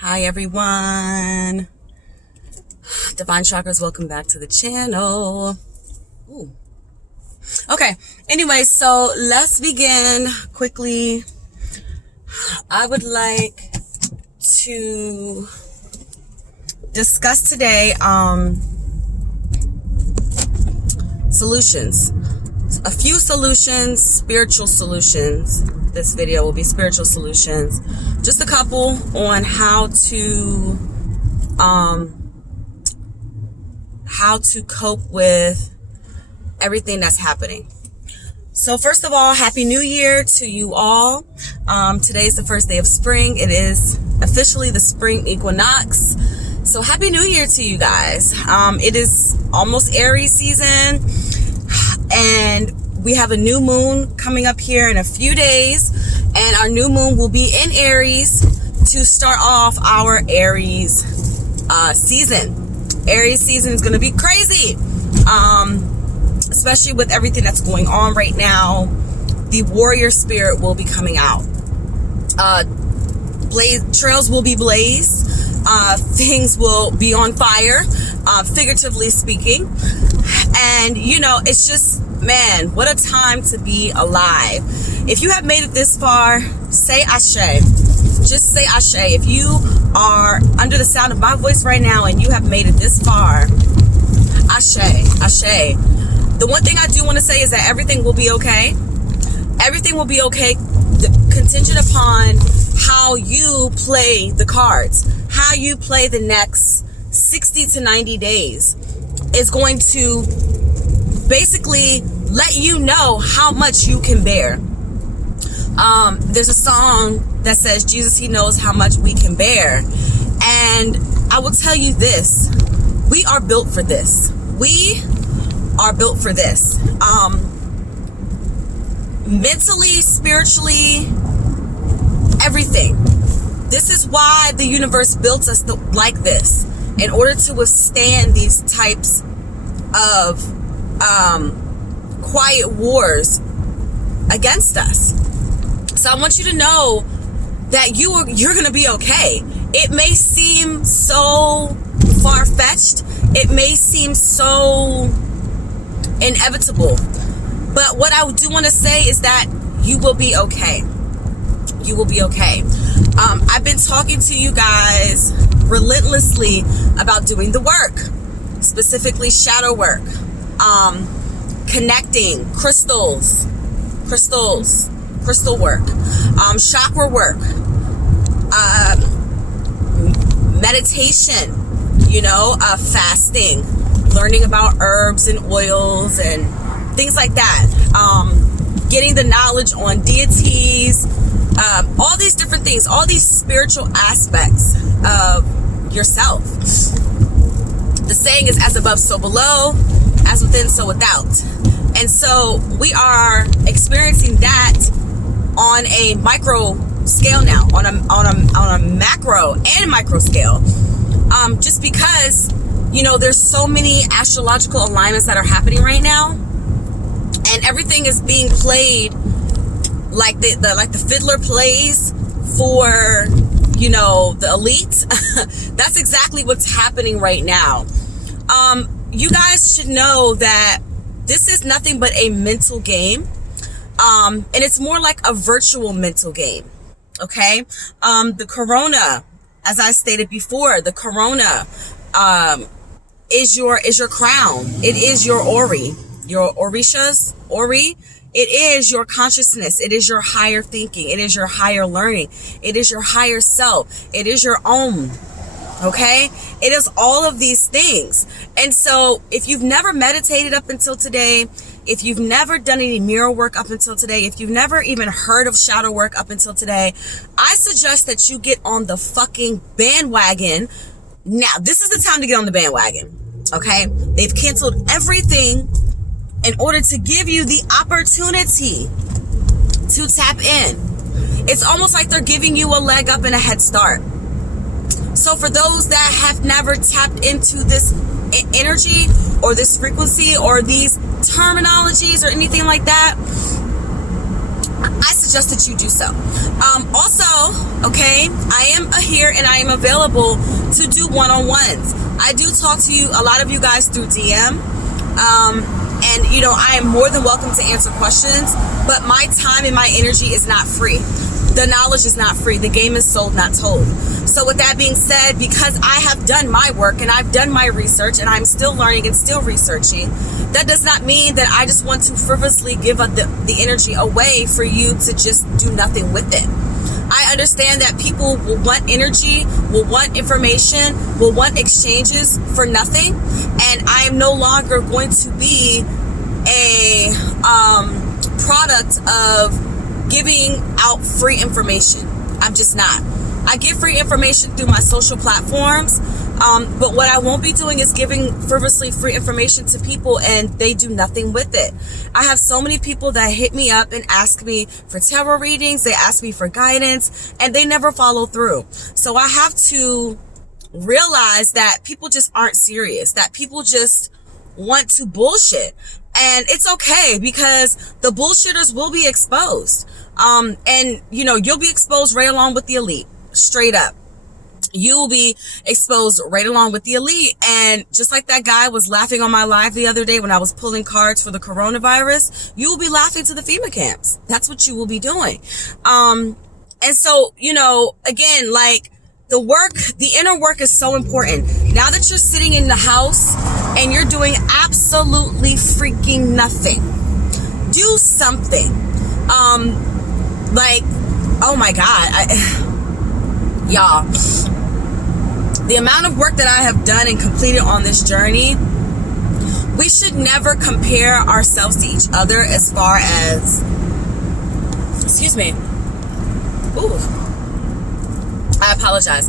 Hi everyone. Divine Chakras, welcome back to the channel. Ooh. Okay, anyway, so let's begin quickly. I would like to discuss today solutions. A few solutions, spiritual solutions. This video will be spiritual solutions. Just a couple on how to cope with everything that's happening. So first of all, Happy New Year to you all. Today is the first day of spring. It is officially the spring equinox. So Happy New Year to you guys. It is almost Aries season, and we have a new moon coming up here in a few days, and our new moon will be in Aries to start off our Aries season. Aries season is going to be crazy, especially with everything that's going on right now. The warrior spirit will be coming out. Trails will be blazed. Things will be on fire, figuratively speaking. And, you know, it's just, man, what a time to be alive. If you have made it this far, say ashe. Just say ashe. If you are under the sound of my voice right now and you have made it this far, ashe, ashe. The one thing I do want to say is that everything will be okay. Everything will be okay, contingent upon how you play the cards. How you play the next 60 to 90 days is going to basically let you know how much you can bear. There's a song that says, Jesus, he knows how much we can bear. And I will tell you this, we are built for this. We are built for this. Mentally, spiritually, everything. This is why the universe built us like this, in order to withstand these types of quiet wars against us. So I want you to know that you're going to be okay. It may seem so far-fetched. It may seem so inevitable. But what I do want to say is that you will be okay. You will be okay. I've been talking to you guys relentlessly about doing the work, specifically shadow work, connecting, crystal work, chakra work, meditation, fasting, learning about herbs and oils and things like that, getting the knowledge on deities, all these different things, all these spiritual aspects of yourself. The saying is, as above, so below, as within, so without. And so we are experiencing that on a micro scale now, on a macro and micro scale. Just because, there's so many astrological alignments that are happening right now, and everything is being played like the fiddler plays for, the elite. That's exactly what's happening right now. You guys should know that this is nothing but a mental game. And it's more like a virtual mental game. Okay. The corona, as I stated before, the corona, is your crown. It is your Ori, your Orishas, Ori. It is your consciousness. It is your higher thinking. It is your higher learning. It is your higher self. It is your own. Okay? It is all of these things. And so if you've never meditated up until today, if you've never done any mirror work up until today, if you've never even heard of shadow work up until today, I suggest that you get on the fucking bandwagon. Now, this is the time to get on the bandwagon. Okay? They've canceled everything in order to give you the opportunity to tap in. It's almost like they're giving you a leg up and a head start. So for those that have never tapped into this energy or this frequency or these terminologies or anything like that, I suggest that you do so. Also, Okay, I am here and I am available to do one-on-ones. I do talk to you, a lot of you guys, through DM. And you know, I am more than welcome to answer questions, but my time and my energy is not free. The knowledge is not free. The game is sold, not told. So with that being said, because I have done my work and I've done my research and I'm still learning and still researching, that does not mean that I just want to frivolously give the energy away for you to just do nothing with it. I understand that people will want energy, will want information, will want exchanges for nothing. And I am no longer going to be a product of giving out free information. I'm just not. I give free information through my social platforms, but what I won't be doing is giving frivolously free information to people and they do nothing with it. I have so many people that hit me up and ask me for tarot readings, they ask me for guidance, and they never follow through. So I have to realize that people just aren't serious, that people just want to bullshit. And it's okay, because the bullshitters will be exposed. And you know, you'll be exposed right along with the elite. Straight up, you will be exposed right along with the elite. And just like that guy was laughing on my live the other day when I was pulling cards for the coronavirus, you will be laughing to the FEMA camps. That's what you will be doing. And so, you know, again, like, the work, the inner work is so important. Now that you're sitting in the house and you're doing absolutely freaking nothing, do something. Like, oh my God, y'all, the amount of work that I have done and completed on this journey, we should never compare ourselves to each other as far as, excuse me, ooh, I apologize.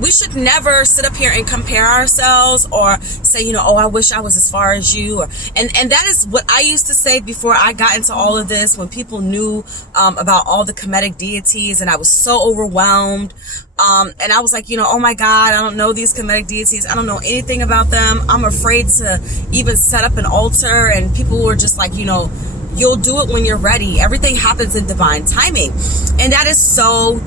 We should never sit up here and compare ourselves or say, you know, oh, I wish I was as far as you. And that is what I used to say before I got into all of this, when people knew about all the Kemetic deities, and I was so overwhelmed. And I was like, you know, oh my God, I don't know these Kemetic deities. I don't know anything about them. I'm afraid to even set up an altar. And people were just like, you know, you'll do it when you're ready. Everything happens in divine timing. And that is so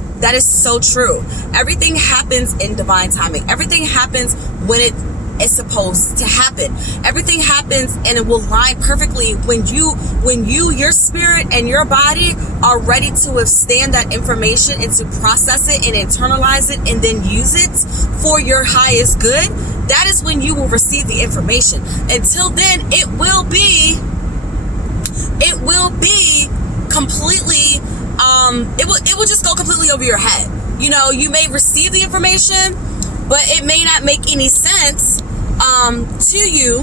true. Everything happens in divine timing. Everything happens when it is supposed to happen. Everything happens and it will line perfectly when your spirit and your body are ready to withstand that information and to process it and internalize it and then use it for your highest good. That is when you will receive the information. Until then, it will be completely, it will just go completely over your head. You know, you may receive the information, but it may not make any sense to you.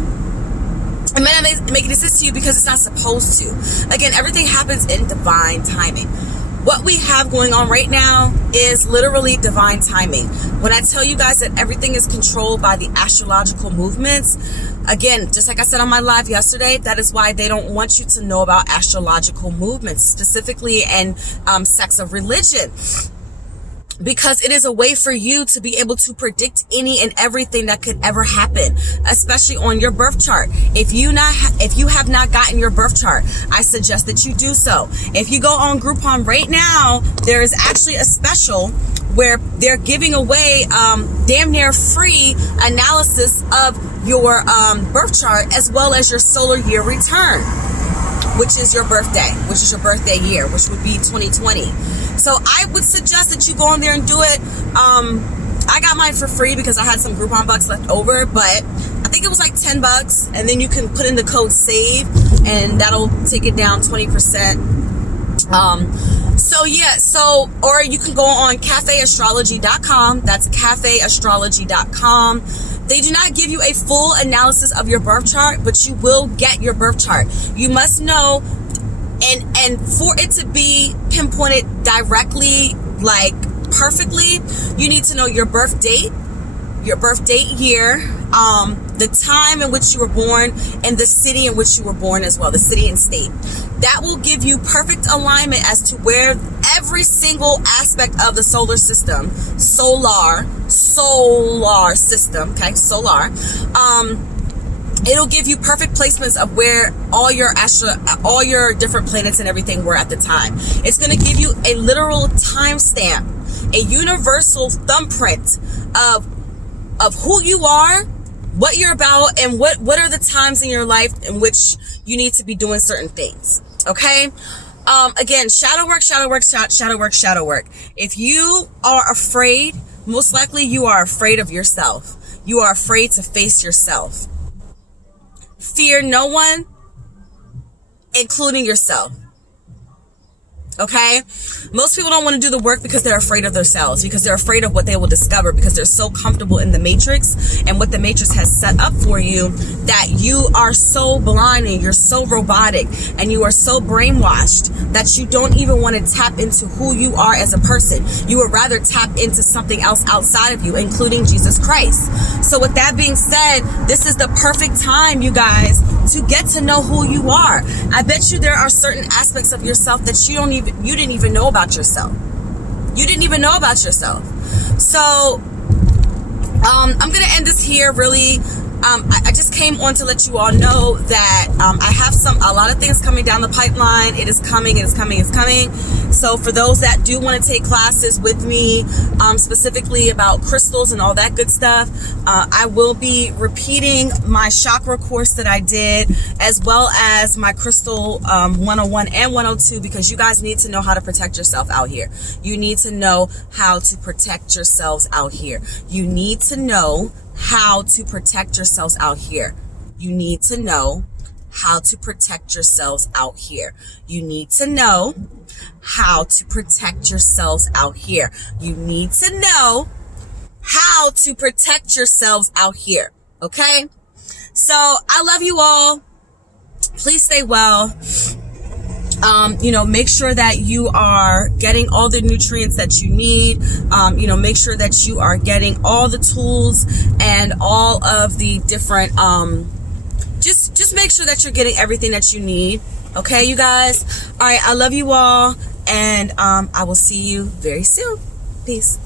It may not make any sense to you because it's not supposed to. Again, everything happens in divine timing. What we have going on right now is literally divine timing. When I tell you guys that everything is controlled by the astrological movements, again, just like I said on my live yesterday, that is why they don't want you to know about astrological movements, specifically and sects of religion. Because it is a way for you to be able to predict any and everything that could ever happen, especially on your birth chart. If you have not gotten your birth chart, I suggest that you do so. If you go on Groupon right now, there is actually a special where they're giving away damn near free analysis of your birth chart as well as your solar year return, which is your birthday, which is your birthday year, which would be 2020. So I would suggest that you go on there and do it. I got mine for free because I had some Groupon bucks left over, but I think it was like $10, and then you can put in the code SAVE and that'll take it down 20%. So yeah, or you can go on cafeastrology.com. That's cafeastrology.com. They do not give you a full analysis of your birth chart, but you will get your birth chart. You must know, and for it to be pinpointed directly, like perfectly, you need to know your birth date year, the time in which you were born, and the city in which you were born as well, the city and state. That will give you perfect alignment as to where every single aspect of the solar system, solar system, okay, solar, It'll give you perfect placements of where all your different planets and everything were at the time. It's going to give you a literal timestamp, a universal thumbprint of who you are, what you're about, and what are the times in your life in which you need to be doing certain things. Okay. Again, shadow work. If you are afraid, most likely you are afraid of yourself. You are afraid to face yourself. Fear no one, including yourself. Okay? Most people don't want to do the work because they're afraid of themselves, because they're afraid of what they will discover, because they're so comfortable in the matrix and what the matrix has set up for you, that you are so blind and you're so robotic and you are so brainwashed that you don't even want to tap into who you are as a person. You would rather tap into something else outside of you, including Jesus Christ. So with that being said, this is the perfect time, you guys, to get to know who you are. I bet you there are certain aspects of yourself that you didn't even know about yourself. You didn't even know about yourself. So I'm gonna end this here. Really, I just came on to let you all know that I have a lot of things coming down the pipeline. It is coming. So for those that do want to take classes with me, specifically about crystals and all that good stuff, I will be repeating my chakra course that I did, as well as my crystal 101 and 102, because you guys need to know how to protect yourself out here. You need to know how to protect yourselves out here. You need to know how to protect yourselves out here. You need to know how to protect yourselves out here. You need to know how to protect yourselves out here. You need to know how to protect yourselves out here. Okay? So I love you all. Please stay well. Make sure that you are getting all the nutrients that you need. Make sure that you are getting all the tools and all of the different, just make sure that you're getting everything that you need. Okay, you guys? All right. I love you all. And, I will see you very soon. Peace.